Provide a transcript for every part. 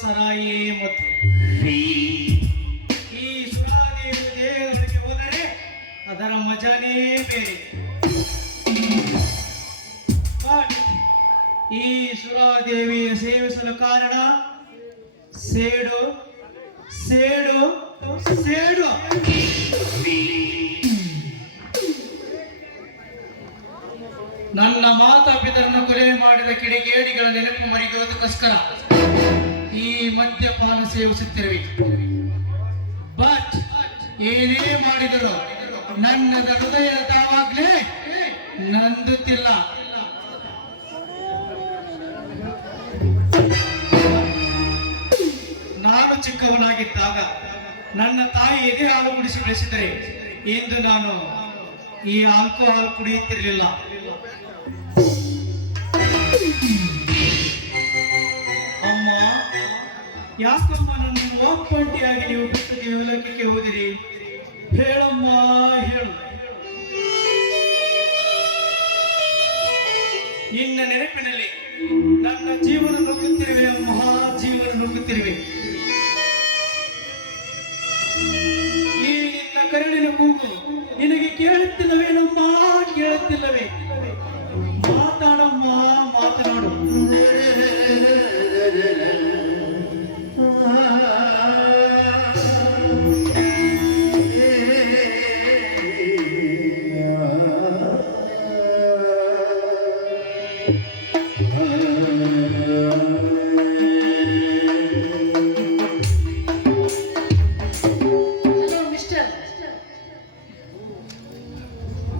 ಸರಾಯಿ ಮತ್ತು ಈ ಸುರಾದೇವಿ ದೇಹದೊಳಗೆ ಹೋದರೆ ಅದರ ಮಜಾನೇ ಬೇರೆ. ಬಟ್ ಈ ಸುರಾದೇವಿಯ ಸೇವಿಸಲು ಕಾರಣ ಸೇಡು ಸೇಡು ಸೇಡು. ನನ್ನ ಮಾತಾಪಿತರನ್ನು ಕೊಲೆ ಮಾಡಿದ ಕಿಡಿಗೇಡಿಗಳ ನೆನಪು ಮರೆಯುವುದಕ್ಕೋಸ್ಕರ ಈ ಮದ್ಯಪಾನ ಸೇವಿಸುತ್ತಿರುವೆ. ಬಟ್ ಏನೇ ಮಾಡಿದರು ನನ್ನ ಹೃದಯ ತಾವಾಗ್ಲೇ ನಂದುತ್ತಿಲ್ಲ. ನಾನು ಚಿಕ್ಕವನಾಗಿದ್ದಾಗ ನನ್ನ ತಾಯಿ ಎದೆ ಹಾಲು ಕುಡಿಸಿ ಬೆಳೆಸಿದರೆ ಇಂದು ನಾನು ಈ ಆಲ್ಕೋಹಾಲ್ ಕುಡಿಯುತ್ತಿರಲಿಲ್ಲ. ಅಮ್ಮ, ಯಾಕಮ್ಮ ನನ್ನನ್ನು ಒಪ್ಪಂಟಿಯಾಗಿ ನೀವು ಬಿಟ್ಟು ದೇವಲೋಕಕ್ಕೆ ಹೋದಿರಿ? ಹೇಳಮ್ಮ, ಹೇಳು. ನಿನ್ನ ನೆನಪಿನಲ್ಲಿ ನನ್ನ ಜೀವನ ನುಗ್ಗುತ್ತಿರುವೆ ಅಮ್ಮ, ಜೀವನ ನುಗ್ಗುತ್ತಿರುವೆ. ಈ ನಿನ್ನ ಕರುಳಿನ ಕೂಗು ನಿನಗೆ ಕೇಳುತ್ತಿಲ್ಲವೇನಮ್ಮ, ಕೇಳುತ್ತಿಲ್ಲವೇ? ಮಾತಾಡಮ್ಮ, ಮಾತನಾಡು.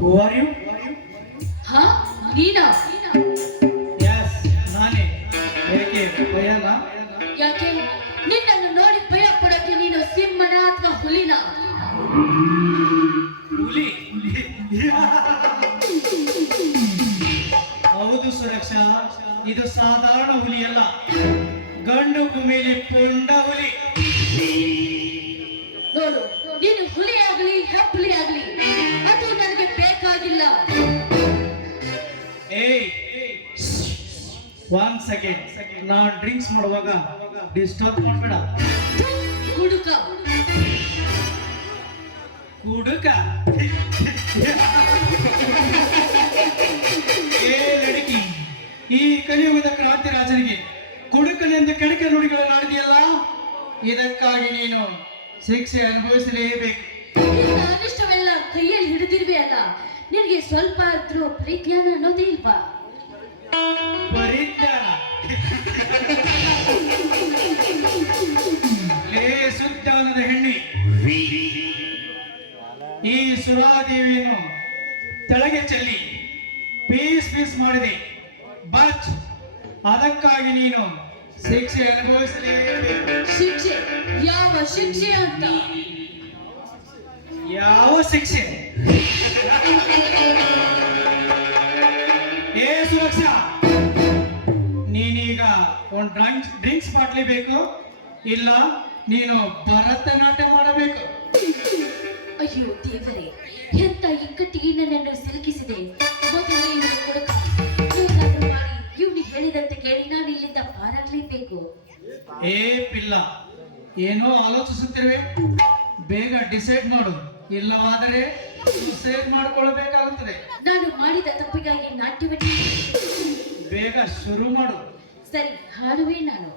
Who are you? ಹಾ, ನೀನಾ? Yes, ನಾನೇ. ಏಕೆ ಭಯನ? ಯಾಕೆ? ನಿನ್ನನ್ನು ನೋಡಿ ಭಯ ಪಡೋಕೆ ನೀನು ಸಿಂಹನ ಅಥವಾ ಹುಲಿನ? ಹುಲಿ? ಹೌದು ಸುರಕ್ಷಾ, ಇದು ಸಾಧಾರಣ ಹುಲಿಯಲ್ಲ, ಗಂಡು ಭೂಮಿಯಲ್ಲಿ ಪುಂಡ ಹುಲಿ. ನೋಡು, ನೀನು ಹುಲಿ ಆಗಲಿ ಹೆಪ್ಪುಲಿ ಆಗಲಿ ಅದು ನನಗೆ ಬೇಕಾಗಿಲ್ಲ. ಏಯ್, 1 ಸೆಕೆಂಡ್. ನಾನು ಡ್ರಿಂಕ್ಸ್ ಮಾಡುವಾಗ ಡಿಸ್ಟರ್ಬ್ ಮಾಡಬೇಡ. ಹುಡುಕ ಕುಡುಕ? ಏ ಲಡಕಿ, ಈ ಕಲಿಯುಗದ ಕ್ರಾಂತಿ ರಾಜನಿಗೆ ಕುಡುಕನೆಂದು ಕೆಣಕೆ ನುಡಿಗಳನ್ನು ಆಡಿದೆಯಲ್ಲ, ಇದಕ್ಕಾಗಿ ನೀನು ಶಿಕ್ಷೆ ಅನುಭವಿಸಲೇಬೇಕು. ಇಂಥ ಅನಿಷ್ಟವೆಲ್ಲ ಕೈಯಲ್ಲಿ ಹಿಡಿದಿರುವೆ ಅಲ್ಲ, ನಿನಗೆ ಸ್ವಲ್ಪ ಆದ್ರೂ ಪರಿಜ್ಞಾನ ಅನ್ನೋದೇ ಇಲ್ವಾ? ಪರಿಜ್ಞಾನ? ಲೇ ಸುಜ್ಞಾನದ ಹೆಣ್ಣಿ, ಈ ಸುರಾದೇವಿಯನ್ನು ತೆಳಗೆ ಚೆಲ್ಲಿ ಪೀಸ್ ಪೀಸ್ ಮಾಡಿದೆ. ಬಟ್ ಅದಕ್ಕಾಗಿ ನೀನು ಶಿಕ್ಷೆ ಅನುಭವಿಸಲೇಬೇಕು. ಶಿಕ್ಷೆ? ಯಾವ ಶಿಕ್ಷೆ ಅಂತ? ಯಾವ ಶಿಕ್ಷೆ? ಏ ಸುರಕ್ಷಾ, ನೀನೀಗ ಒಂದು ಡ್ರಿಂಕ್ಸ್ ಬಾಟ್ಲಿ ಬೇಕು, ಇಲ್ಲ ನೀನು ಭರತನಾಟ್ಯ ಮಾಡಬೇಕು. ಅಯ್ಯೋ ದೇವರೇ, ಎಂತ ಇಕ್ಕಟ್ಟಿಗೆ ನನ್ನನ್ನು ಸಿಲುಕಿಸಿದೆ. ಮೊದಲೇ ಇವನು ಕೊಡಕ ಹೇಗಾದ್ರೂ ಮಾಡಿ ಇವನು ಹೇಳಿದಂತೆ ಕೇಳಿ ನಾನು ಇಲ್ಲಿಂದ ಪಾರಾಗಲೇಬೇಕು. ಏ ಪಿಲ್ಲ, ಏನೋ ಆಲೋಚಿಸುತ್ತಿರುವೆ, ಬೇಗ ಡಿಸೈಡ್ ಮಾಡು, ಇಲ್ಲವಾದರೆ ಸೂಸೈಡ್ ಮಾಡಿಕೊಳ್ಳಬೇಕಾಗುತ್ತದೆ. ನಾನು ಮಾಡಿದ ತಪ್ಪಿಗಾಗಿ ನಾಟ್ಯವನ್ನೇ ಬೇಗ ಶುರು ಮಾಡು. ಸರಿ, ಹಾಡುವೆ ನಾನು.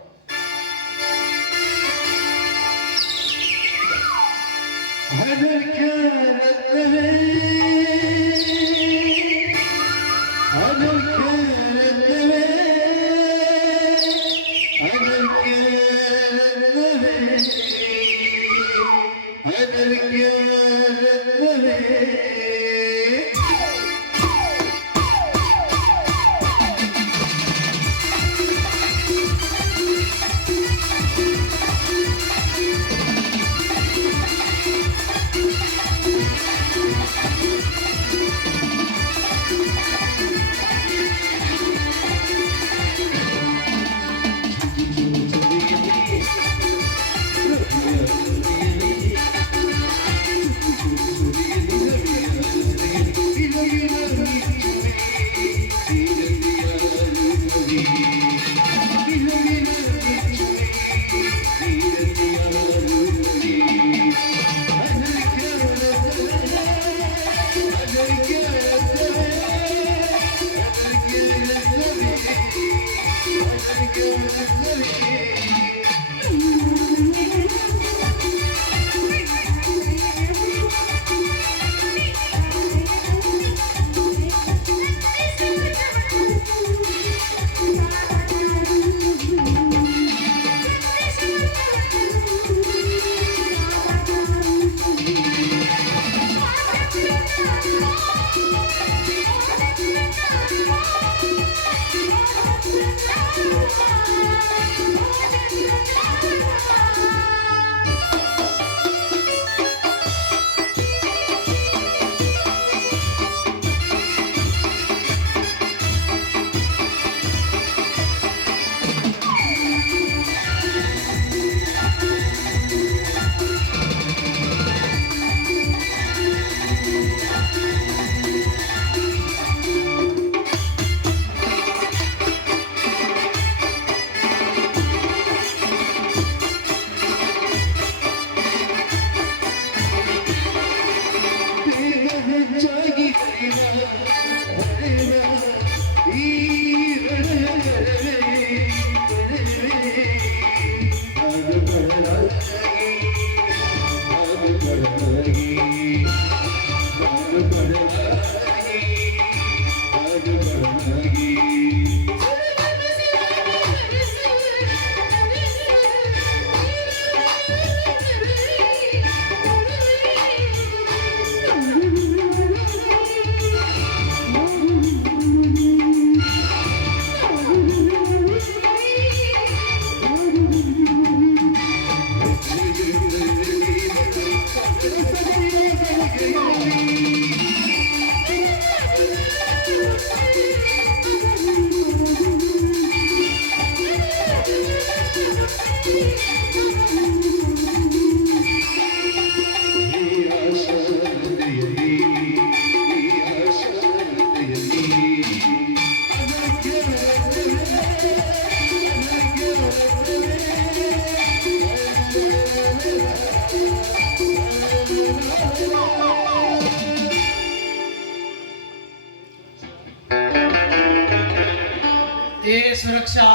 ಏ ಸುರಕ್ಷಾ,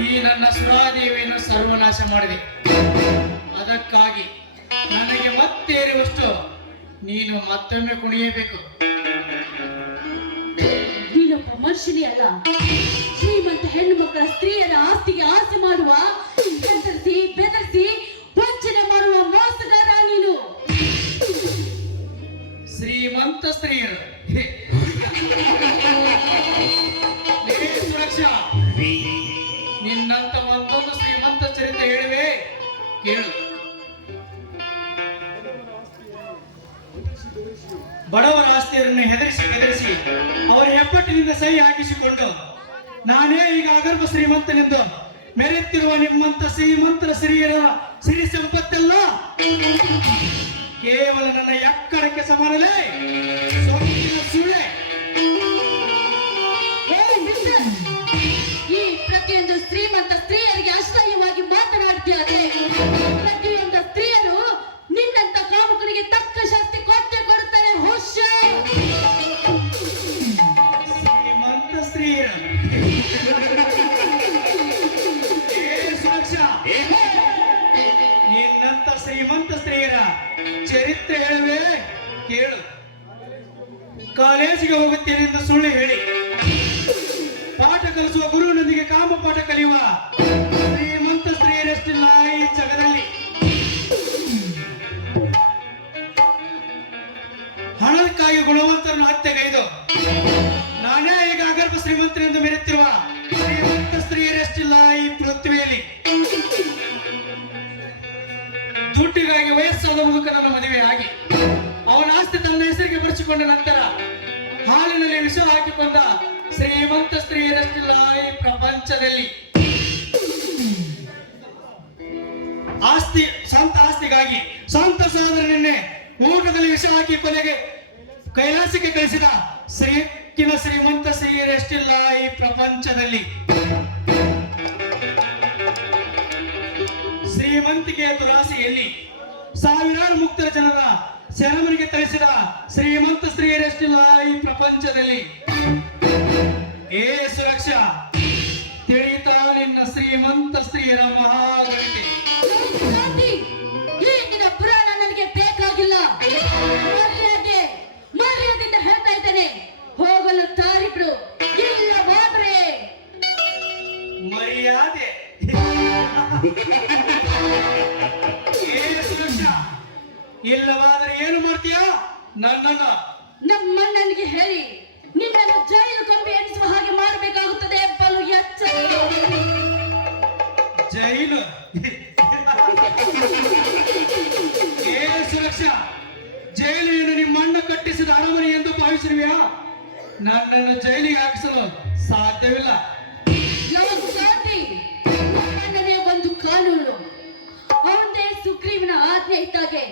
ಈ ನನ್ನ ಸುರಾದೇವಿಯನ್ನು ಸರ್ವನಾಶ ಮಾಡಿದೆ. ಅದಕ್ಕಾಗಿ ನನಗೆ ಮತ್ತೇರುವಷ್ಟು ನೀನು ಮತ್ತೊಮ್ಮೆ ಕುಣಿಯಬೇಕು. ನೀನೊಬ್ಬ ಮನುಷ್ಯನೇ ಅಲ್ಲ, ಶ್ರೀಮಂತ ಹೆಣ್ಣು ಮಕ್ಕಳ ಸ್ತ್ರೀಯರ ಆಸ್ತಿಗೆ ಆಸೆ ಮಾಡುವ, ಬೆದರಿಸಿ ಬೆದರಿಸಿ ವಂಚನೆ ಮಾಡುವ ಮೋಸಗಾರ ನೀನು. ಶ್ರೀಮಂತ ಸ್ತ್ರೀಯರು ಸುರಕ್ಷಾ, ನಿನ್ನಂತ ಒಂದೊಂದು ಶ್ರೀಮಂತ ಚರಿತ್ರೆ ಹೇಳುವೆ, ಕೇಳು. ಬಡವರ ಆಸ್ತಿಯರನ್ನು ಹೆದರಿಸಿ ಅವರ ಹೆಬ್ಬಟ್ಟಿನಿಂದ ಸಹಿ ಹಾಕಿಸಿಕೊಂಡು ನಾನೇ ಈಗ ಅಗರ್ಭ ಶ್ರೀಮಂತನೆಂದು ಮೆರೆಯುತ್ತಿರುವ ನಿಮ್ಮಂತ ಶ್ರೀಮಂತರ ಸ್ತ್ರೀಯರ ಸಿರಿ ಸಂಪತ್ತೆಲ್ಲ ಕೇವಲ ನನ್ನ ಎಕ್ಕಡಕ್ಕೆ ಸಮಾನಲೇ ಸೊಕ್ಕಿನ ಸುಳ್ಳೆ. ಈ ಪ್ರತಿಯೊಂದು ಶ್ರೀಮಂತ ಸ್ತ್ರೀಯರಿಗೆ ಅಸಹ್ಯವಾಗಿ ಮಾತನಾಡ್ತೀಯಾರೆ. ಪ್ರತಿಯೊಂದು ಸ್ತ್ರೀಯರು ನಿನ್ನಂತ ಕಾಮುಕರಿಗೆ ತಕ್ಕ ಶಾಸ್ತಿ ಕೊಟ್ಟೆ ಕೊಡುತ್ತಾರೆ. ಹುಷಾರ್. ಶ್ರೀಮಂತ ಸ್ತ್ರೀಯರ ಸುರಕ್ಷಾ, ನಿನ್ನಂತ ಶ್ರೀಮಂತ ಸ್ತ್ರೀಯರ ಚರಿತ್ರೆ ಹೇಳುವೆ, ಕೇಳು. ಕಾಲೇಜಿಗೆ ಹೋಗುತ್ತೇನೆ ಎಂದು ಸುಳ್ಳು ಹೇಳಿ ಪಾಠ ಕಲಿಸುವ ಗುರುವಿನೊಂದಿಗೆ ಕಾಮ ಪಾಠ ಕಲಿಯುವ ಶ್ರೀಮಂತ ಸ್ತ್ರೀಯರಷ್ಟಿಲ್ಲ ಈ ಜಗದಲ್ಲಿ. ಹಣಕ್ಕಾಗಿ ಗುಣವಂತರನ್ನು ಹತ್ಯೆಗೈದು ನಾನೇ ಈಗ ಅಗರ್ಭ ಶ್ರೀಮಂತರೆಂದು ಮೆರೆಯುತ್ತಿರುವ ಶ್ರೀಮಂತ ಸ್ತ್ರೀಯರಷ್ಟಿಲ್ಲ ಈ ಪೃಥ್ವಿಯಲ್ಲಿ. ದುಡ್ಡಿಗಾಗಿ ವಯಸ್ಸಾದ ಮುದುಕನನ್ನು ಮದುವೆ ಆಗಿ ಅವನ ಆಸ್ತಿ ತನ್ನ ಹೆಸರಿಗೆ ಬರೆಸಿಕೊಂಡ ನಂತರ ಹಾಲಿನಲ್ಲಿ ವಿಷ ಹಾಕಿಕೊಂಡ ಶ್ರೀಮಂತ ಸ್ತ್ರೀಯರಷ್ಟಿಲ್ಲ ಈ ಪ್ರಪಂಚದಲ್ಲಿ. ಸ್ವಂತ ಆಸ್ತಿಗಾಗಿ ಸ್ವಂತ ಸಹೋದರನನ್ನೇ ಊಟದಲ್ಲಿ ವಿಷ ಹಾಕಿ ಕೊನೆಗೆ ಕೈಲಾಸಕ್ಕೆ ಕಳಿಸಿದ ಶ್ರೀಮಂತ ಸ್ತ್ರೀಯರಷ್ಟಿಲ್ಲ ಈ ಪ್ರಪಂಚದಲ್ಲಿ. ಶ್ರೀಮಂತಿಕೆಯ ದುರಾಸೆಯಲ್ಲಿ ಸಾವಿರಾರು ಮುಕ್ತರ ಜನರ ಸೆರೆಮನೆಗೆ ತಳಿಸಿದ ಶ್ರೀಮಂತ ಸ್ತ್ರೀಯರಷ್ಟಿಲ್ಲ ಈ ಪ್ರಪಂಚದಲ್ಲಿ. ಏ ಸುರಕ್ಷಾ, ತಿಳಿತಾ ನಿನ್ನ ಶ್ರೀಮಂತ ಸ್ತ್ರೀಯರ ಮಹಾಗಣಿತೆ. ಈಗಿನ ಪುರಾಣ ನನಗೆ ಬೇಕಾಗಿಲ್ಲ. ಮರ್ಯಾದೆಯಿಂದ ಹೇಳ್ತಾ ಇದ್ದೇನೆ, ಹೋಗಲು ದಾರಿ ಬಿಡು. ಇಲ್ಲವಾದ್ರೆ ಮರ್ಯಾದೆ. ಏ ಸುರಕ್ಷಾ, ಇಲ್ಲವಾದರೆ ಏನು ಮಾಡ್ತೀಯಾ? ನಮ್ಮಣ್ಣನಿಗೆ ಹೇಳಿ ನಿನ್ನನ್ನು ಜೈಲು ಕಂಬಿ ಎಣಿಸುವ ಹಾಗೆ ಮಾಡಬೇಕಾಗುತ್ತದೆ. ಬಲು ಎಚ್ಚರ. ಜೈಲು? ಏ ಸುರಕ್ಷಾ, ಜೈಲು ಏನು ನಿಮ್ಮ ಅಣ್ಣ ಕಟ್ಟಿಸಿದ ಅರಮನೆ ಎಂದು ಭಾವಿಸಿರುವೆಯಾ? ನನ್ನನ್ನು ಜೈಲಿಗೆ ಹಾಕಿಸಲು ಸಾಧ್ಯವಿಲ್ಲ. ನಮ್ಮಣ್ಣನೇ ಒಂದು ಕಾನೂನು. ಅವನದೇ ಸುಗ್ರೀವನ ಆಜ್ಞೆ ಇದ್ದಾಗೆ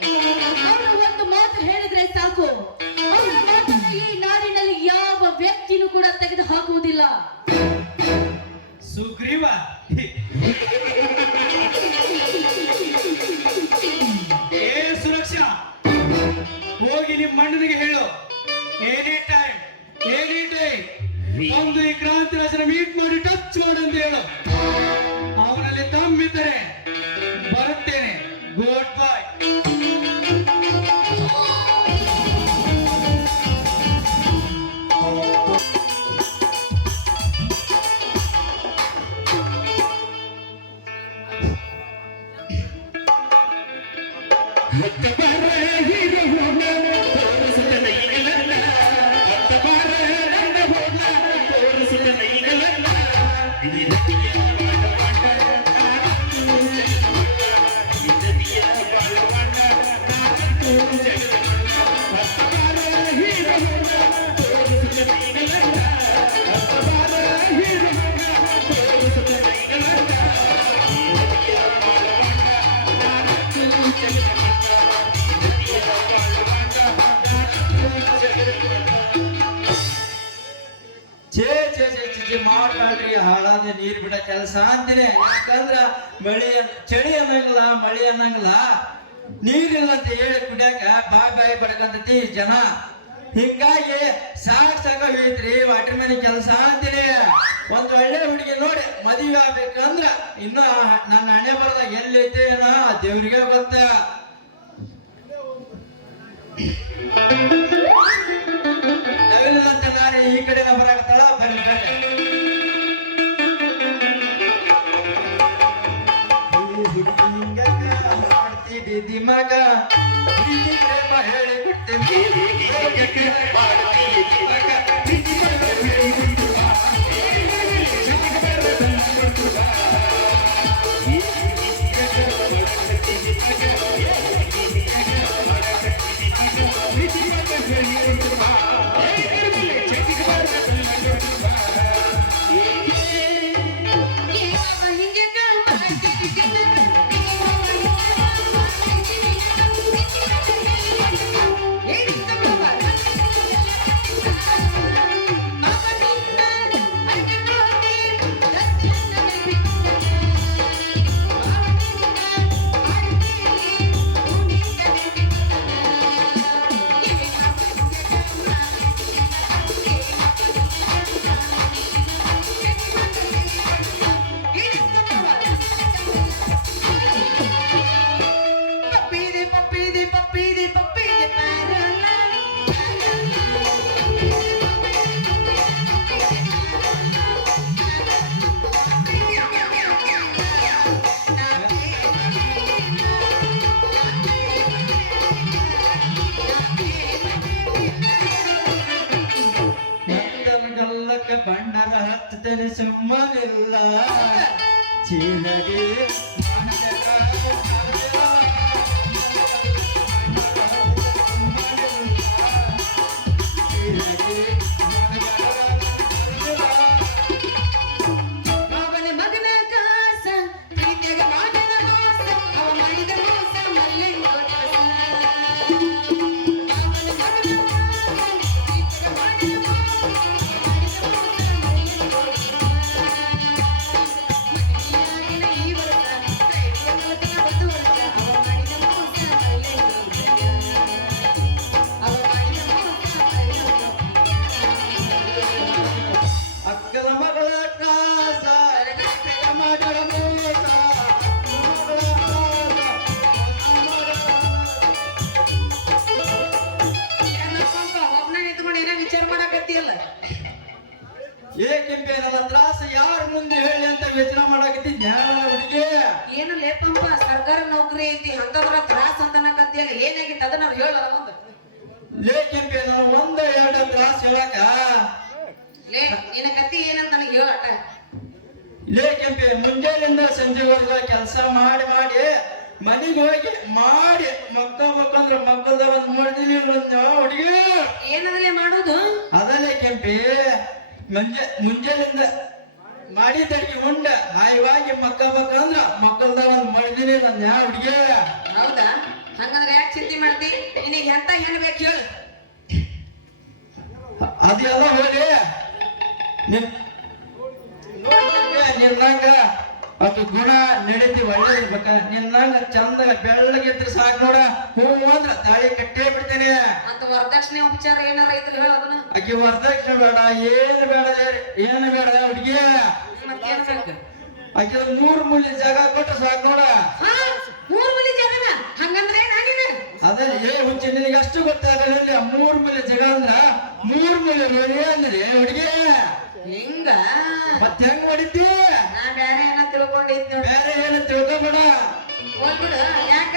ಅವನು ಒಂದು ಮಾತು ಹೇಳಿದ್ರೆ ಸಾಕು, ಅವನ ಮಾತನ್ನು ಈ ನಾಡಿನಲ್ಲಿ ಯಾವ ವ್ಯಕ್ತಿನೂ ಕೂಡ ತೆಗೆದು ಹಾಕುವುದಿಲ್ಲ. ಸುಗ್ರೀವ? ಏ ಸುರಕ್ಷಾ, ಹೋಗಿ ನಿಮ್ಮ ಅಣ್ಣನಿಗೆ ಹೇಳು, ಎನಿ ಟೈಮ್ ಒಂದು ಈ ಕ್ರಾಂತಿ ರಾಜನ ಮೀಟ್ ಮಾಡಿ ಟಚ್ ಮಾಡಂತ ಹೇಳು. ಅವನಲ್ಲಿ ತಮ್ಮಿದ್ದರೆ ಬರುತ್ತೇನೆ. ಗುಡ್ ಬಾಯ್. ಮಾಡ್ಬೇಡ್ರಿ, ಹಾಳಾದ ನೀರ್ ಬಿಡ ಕೆಲಸ ಅಂತೀನಿ. ಯಾಕಂದ್ರ ಚಳಿ ಅನ್ನಂಗಿಲ್ಲ, ಮಳಿ ಅನ್ನಂಗಿಲ್ಲ, ನೀರಿಲ್ಲ ಅಂತ ಹೇಳಿ ಕುಡಿಯಾಕ ಬಾಯಿ ಬಡ್ಕಂತತಿ ಜನ. ಹಿಂಗಾಗಿ ಸಾಕಾಗೈತ್ರಿ ವಾಟರ್ ಮನೆ ಕೆಲಸ ಅಂತೀನಿ. ಒಂದ್ ಒಳ್ಳೆ ಹುಡುಗಿ ನೋಡಿ ಮದುವೆ ಆಗ್ಬೇಕಂದ್ರ ಇನ್ನು ನನ್ನ ಹಣೆ ಬರದಾಗ ಎಲ್ಲೈತೆ ಏನೋ ದೇವ್ರಿಗೆ ಗೊತ್ತ. ನವಿಲಂತ ನಾರಿ ಈ ಕಡೆ ಬರಾಕತ್ತಾಳ, ಬರ್ರಿ ಬರ್ರಿ. ಮಾಡ್ತಿದ್ದಿ ಮಗ ಪ್ರೀತಿ ಪ್ರೇಮ ಹೇಳಿಬಿಟ್ಟೆ ಬಂಡರ ಹತ್ತನೆ ಸುಮ್ಮನಿಲ್ಲ ಚೀಲಗೆ ಮಗನ ಕಾಸ ಪ್ರೀತಿಯಾಗ ಮಾಡಿದ ಮೋಸ ಅವ ಮಾಡಿದ ಮೋಸ ಮಲ್ಲೆಂಗ ಅಕ್ಕನ ಮಗಳ ಕಾಸ ಮಾಡರ ಮೋಸ ವಿಚಾರ ಮಾಡಕತ್ತಿಯಲ್ಲ ಏಕೆಂಪೆ ನನ್ನ ತ್ರಾಸ ಯಾರ ಮುಂದೆ ಹೇಳಿ ಅಂತ ಯೋಚನೆ ಮಾಡಕತ್ತಿದ್ದೆ ಹುಡುಗಿ. ಏನು ಲೇಪಂಪ ಸರ್ಕಾರ ನೌಕರಿ ಐತಿ ಅಂತಂದ್ರ ತ್ರಾಸ ಅಂತ ಅನ್ನಕತ್ತಿಯಲ್ಲ ಏನಾಗಿತ್ತು ಅದನ್ನ ನಾವು ಹೇಳಲ್ಲ ಒಂದು ಏಕೆಂಪೆ ನಾನು ಒಂದ ಎರಡು ತ್ರಾಸ ಹೇಳಕ ಲೇ ನಿನ್ನ ಕತ್ತಿ ಏನಂತ ನನಗೆ ಹೇಳಟ ಏಕೆಂಪೆ ಮುಂಜಾನೆಯಿಂದ ಸಂಜೆವರೆಗ ಕೆಲಸ ಮಾಡಿ ಮಾಡಿ ಮನೆಗೆ ಹೋಗಿ ಮಾಡಿ ಮಕ್ಕಂದ್ರ ಮಕ್ಕಳ್ದ ಒಂದ್ ಮಾಡ್ತೀನಿ ಹುಡುಗಿ. ಏನದಲ್ಲೇ ಮಾಡೋದು ಅದಲ್ಲೇ ಕೆಂಪಿ ಮುಂಜಾನೆಯಿಂದ ಮಾಡಿದ್ದಡಿಗೆ ಉಂಡ ಹಾಯವಾಗಿ ಮಕ್ಕಂದ್ರ ಮಕ್ಕಳ್ದ ಒಂದ್ ಮಾಡಿದೀನಿ ನನ್ನ ಯಾವ ಹುಡುಗಿ. ಹೌದಾ ಹಂಗಂದ್ರೆ ಯಾಕೆ ಚಿಂತೆ ಮಾಡ್ತಿ ನಿನಗೆ ಎಂತ ಹೆಣ್ಣು ಬೇಕು ಹೇಳು ಅದೆಲ್ಲ ಹೋಗಿ ನಿನ್ನಂಗ ಅದು ಗುಣ ನಡೀತಿ ಒಳ್ಳೆ ಇರ್ಬೇಕ. ನಿನ್ನಂಗ ಚಂದ ಬೆಳ್ಳಗಿದ್ರೆ ಸಾಕು ನೋಡ. ಹೂ ಅಂದ್ರ ತಾಳಿ ಕಟ್ಟೇ ಬಿಡ್ತೇನೆ. ಅಂತ ವರದಕ್ಷಿಣೆ ಉಪಚಾರ ಏನಾರ ಐತಿ ಹೇಳ ಅದನ್ನ ಆಕಿ ವರದಕ್ಷಿಣೆ ಬೇಡ ಏನು ಬೇಡ ಹುಡುಗಿ. ಮತ್ತೇನ್ ಬೇಕು ಆಕೆ 3 ಮೂಲಿ ಜಾಗ ಕೊಟ್ಟು ಸಾಕು ನೋಡ. ಮೂರ್ ಮಲಿ ಜಾಗನ ಹಂಗಂದ್ರೆ ನಾನಿನ ಅದೇ ಹುಚ್ಚಿ ನಿನಗೆ ಅಷ್ಟು ಗೊತ್ತಾಗಲ್ಲ. 3 ಮೂಲಿ ಜಾಗ ಅಂದ್ರ 3 ಮೂಲಿ ನೋಡಿ ಅಂದ್ರೆ ಹುಡುಗಿ. ಹಿಂಗ ಮತ್ತೆ ಹೆಂಗ್ ಮಾಡಿದ್ದಿ? ನಾ ಬೇರೆ ಏನ ತಿಳ್ಕೊಂಡಿದ್ದೆ ಬೇರೆ ಏನು ತಿಳ್ಕೊಬೇಡ. ಹೋಗ್ಬಿಡು ಯಾಕ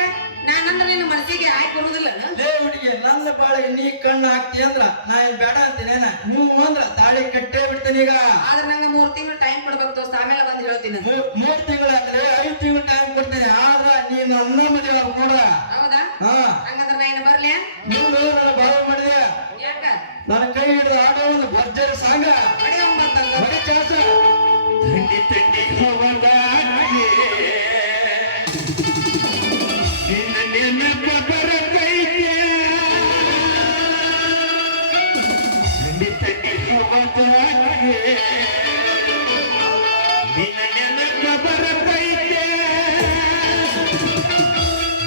ನಾನಂದ್ರ ನಿನ್ನ ಮನಸ್ಸಿಗೆ ಆಯ್ಕೆ ಬರುದಿಲ್ಲ ಲೇ ಹುಡುಗಿ ನನ್ನ ಬಾಳಿಗೆ ನೀ ಕಣ್ಣು ಹಾಕ್ತಿ ಅಂದ್ರ ನಾ ಏನ್ ಬೇಡ ಅಂತೀನೇನ? ಹ್ಞೂ ಅಂದ್ರ ತಾಳಿ ಕಟ್ಟೇ ಬಿಡ್ತೀನಿ ಈಗ. ಆದ್ರ ನಂಗ 3 ತಿಂಗಳು ಟೈಮ್ ಕೊಡ್ಬೇಕು ದೋಸ್ತ ಆಮೇಲೆ ಬಂದ್ ಹೇಳ್ತೀನಿ 3 ತಿಂಗಳಾದ್ರೆ 5 ತಿಂಗಳು ಟೈಮ್ ಕೊಡ್ತೀನಿ. ಆದ್ರ ನೀ ನನ್ನ ಮದುವೆ ಆಗ್ ನೋಡ. ಹೌದಾ ಹಾ ಹಂಗಂದ್ರ ನಾ ಏನ ಬರ್ಲಿ ನೀನು ನನ್ನ ಬಾಳ ಮಾಡಿದೆ. ಯಾಕ ನನ್ನ ಕೈ ಹಿಡಿದು ಆಡೋ ಒಂದು ಭರ್ಜರಿ ಸಾಂಗ ಅಡಿಗೆ ಬಂತಂದ ಬರೀ ಚಾಸ ತಂಡಿ ತಂಡಿ ಹೋಗದ ನಿನ್ನ ನೆನಪ ಬರತೈತೆ ತಂಡಿ ತಂಡಿ ಹೋಗದ ನಿನ್ನ ನೆನಪ ಬರತೈತೆ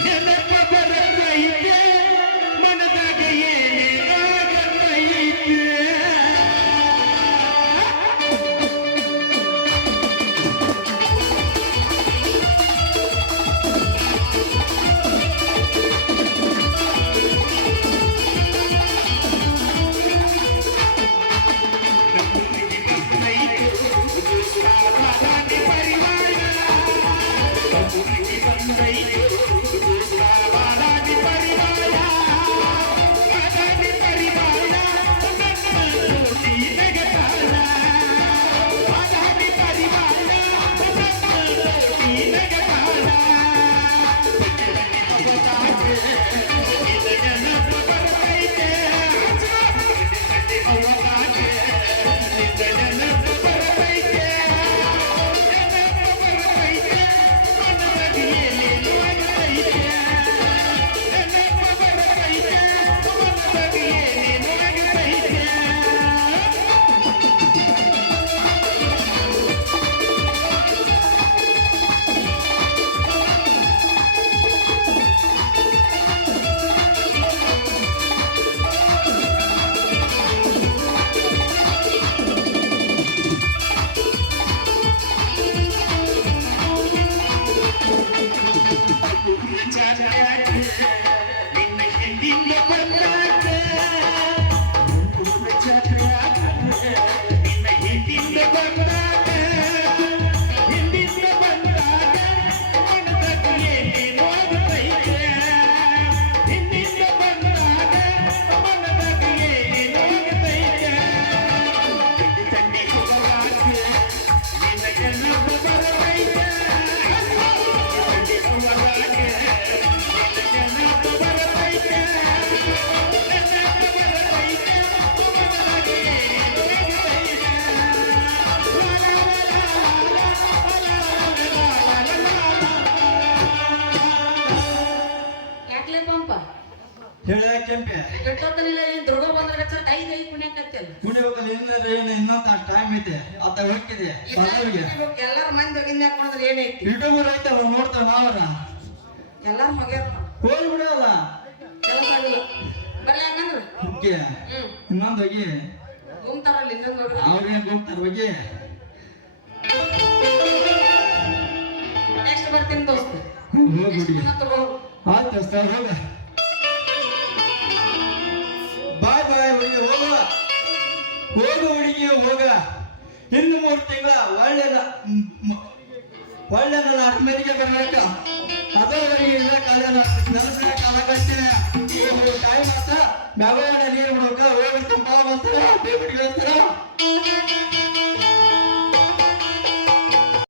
ನೆನಪ ಬರತೈತೆ ಮನದಾಗ ಏನೇನಾಗತ್ತ ಗಟ್ಟೋತನಿಲ್ಲ ಏನ್ ದುರ್ಗ ಬಂದ್ರೆ ಕೈ ಕುಣಿಯಕತ್ತಿಲ್ಲ ಕುಡಿ ಹೋಗಲ್ಲ ಇನ್ನೊಂದು ಟೈಮ್ ಐತೆ ಅತ್ತ ಹೋಗ್ತಿದೆ ಎಲ್ಲಾರ ಮಂದಿ ಹೋಗಿಂದ ಹಾಕೊಂಡ್ರೆ ಏನೈತಿ ಯೂಟ್ಯೂಬರ್ ಐತಲ್ಲ ನೋಡ್ತಾರ ನಾವರ ಎಲ್ಲಾರ ಮಗ್ಯಾರ ಹೋಗಿ ಬಿಡಲ್ಲ ಕೆಲಸ ಆಗಿಲ್ಲ ಬರ್ಲಿ ಹಂಗಂದ್ರ ಮುಖ್ಯ ಇನ್ನೊಂದು ಹೋಗಿ ಗುಮ್ತಾರಲ್ಲ ಇನ್ನೊಂದು ಅವ್ರಿಗೆ ಹೋಗ್ತಾರ ಹೋಗಿ ನೆಕ್ಸ್ಟ್ ಬರ್ತೀನಿ ದೋಸ್ತ ಹೋಗ್ಬಿಡಿ ತಗೋ ಆಯ್ತು ಸರ್ ಹೋಗ ಬಾಯ್ ಬಾಯ್ ಹುಡುಗಿ ಹೋಗ ಹೋಗು ಹುಡುಗಿ ಹೋಗ ಇನ್ನು 3 ತಿಂಗಳ ಒಳ್ಳೆ ನನ್ನ ಅರ್ಥಮೇಲಿಗೆ ಬರ್ಬೇಕ ಅದರವರೆಗೆ ಇಲ್ಲ ಕಾಲ ನನಸ ಕಾಲ ಕಟ್ತೀನಿ ಟೈಮ್ ಆತ ಮ್ಯಾಗ ನೀರು ಬಿಡ್ಬೇಕ ಹೋಗಿ ತುಂಬ ಬಂತಾರ ಬೇಬಿಡಿಗೆ